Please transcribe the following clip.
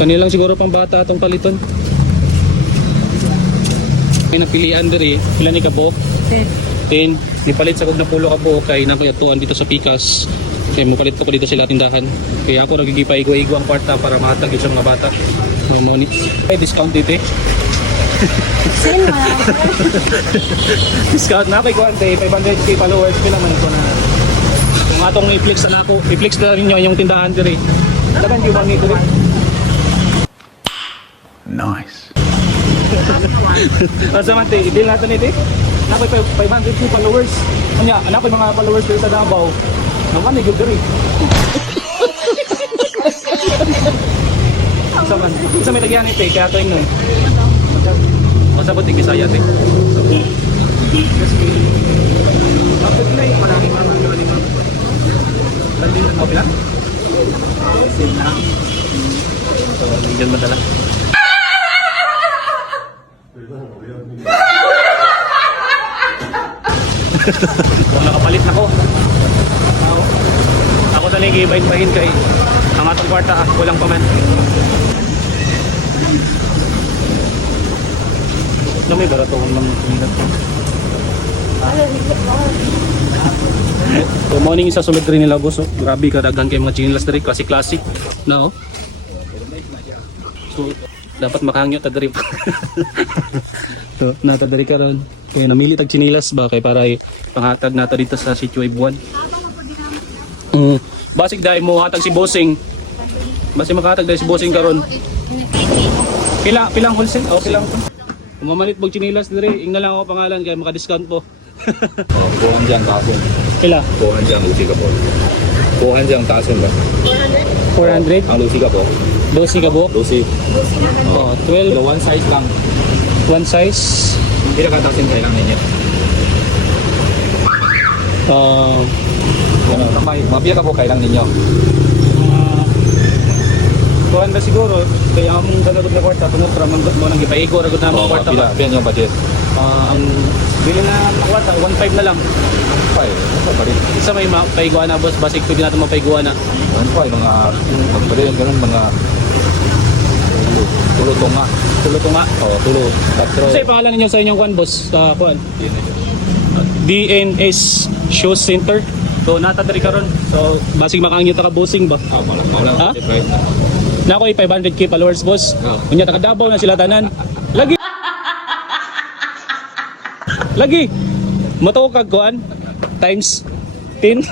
Kanilang siguro pang bata atong paliton. May napilian diri, pila ni kabuok? 10. Nipalit sa kog na pulo kabuok kay nakayatuan dito sa Pikas. Kaya mapalit ko dito sila tindahan. Kaya ako nagigipay-igwa ang kwarta para mahatag yung mga bata. Mga money. Ay, discount dito eh. Discount na kay Kuante, 500k followers pila man ito na. Kung atong i-flex na ako, i-flex na rin nyo yung tindahan diri. Dagan yung mga diri. Nice. Asa man te, i-deal natin ito. Nakoy 500k followers. Anya, nakoy mga followers dito sa Davao. Naman ni good diri. Sa may tagyan ito, kaya ito yung nun. Masabot yung Bisaya ito. Ako din ay maraming mga galing mga. Baldin na pila? Sin na. So, hindi madala. Kung nakapalit na ko. Ako sa lagi bahin-bahin kay ang atong kwarta walang paman. No, may barato kong lang minat ko. Good morning sa sulod rin nila boss. Oh. Grabe kadagan kay mga chinilas diri kasi classic na oh. So dapat makahangyo ta diri. So nata diri karon. Kaya namili tag chinilas ba kay para panghatag nata dito sa Sitio Ibuan. Basig dai mo hatag si Bossing. Basi makahatag dai si Bossing karon. Pilang wholesale? Oh, pilang. Umamalit bog chinilas diri, ing na lang ako pangalan kay maka-discount po. Kuhan dyan tason. Pila? Kuhan dyan lusi ka po. Kuhan dyan tason ba? 400? Ang lusi ka po. 12 ka buok? Lusi. Oh, Pero 12. one size lang. One size. Hindi na kataksin kailang ninyo. Mabiya ka po kailang ninyo. Kuhan na siguro, kaya ang dalagod na kwarta, tumupra, mo nang ipaigo, ragod na mga kwarta ba? Piyan yung budget. Ang bili na kwarta, 1.5 na lang. 1.5. Ano pa rin? Isa may paiguan na boss, basig pwede natin mapaiguan na. 1.5. Mga magpalitan ganun mga tulo tunga. Tulo ko nga. O, tulo. Tatro. Kasi pangalan ninyo sa inyong kwan boss, sa kwan? DNS Show Center. So natadari karon. So basig makangyo ta ka bossing ba? Maulang Ha? budget right na. Nako 500k followers boss. Oh. Unya taga Davao na sila tanan. Lagi. Lagi. Matuo kag kuan times 10.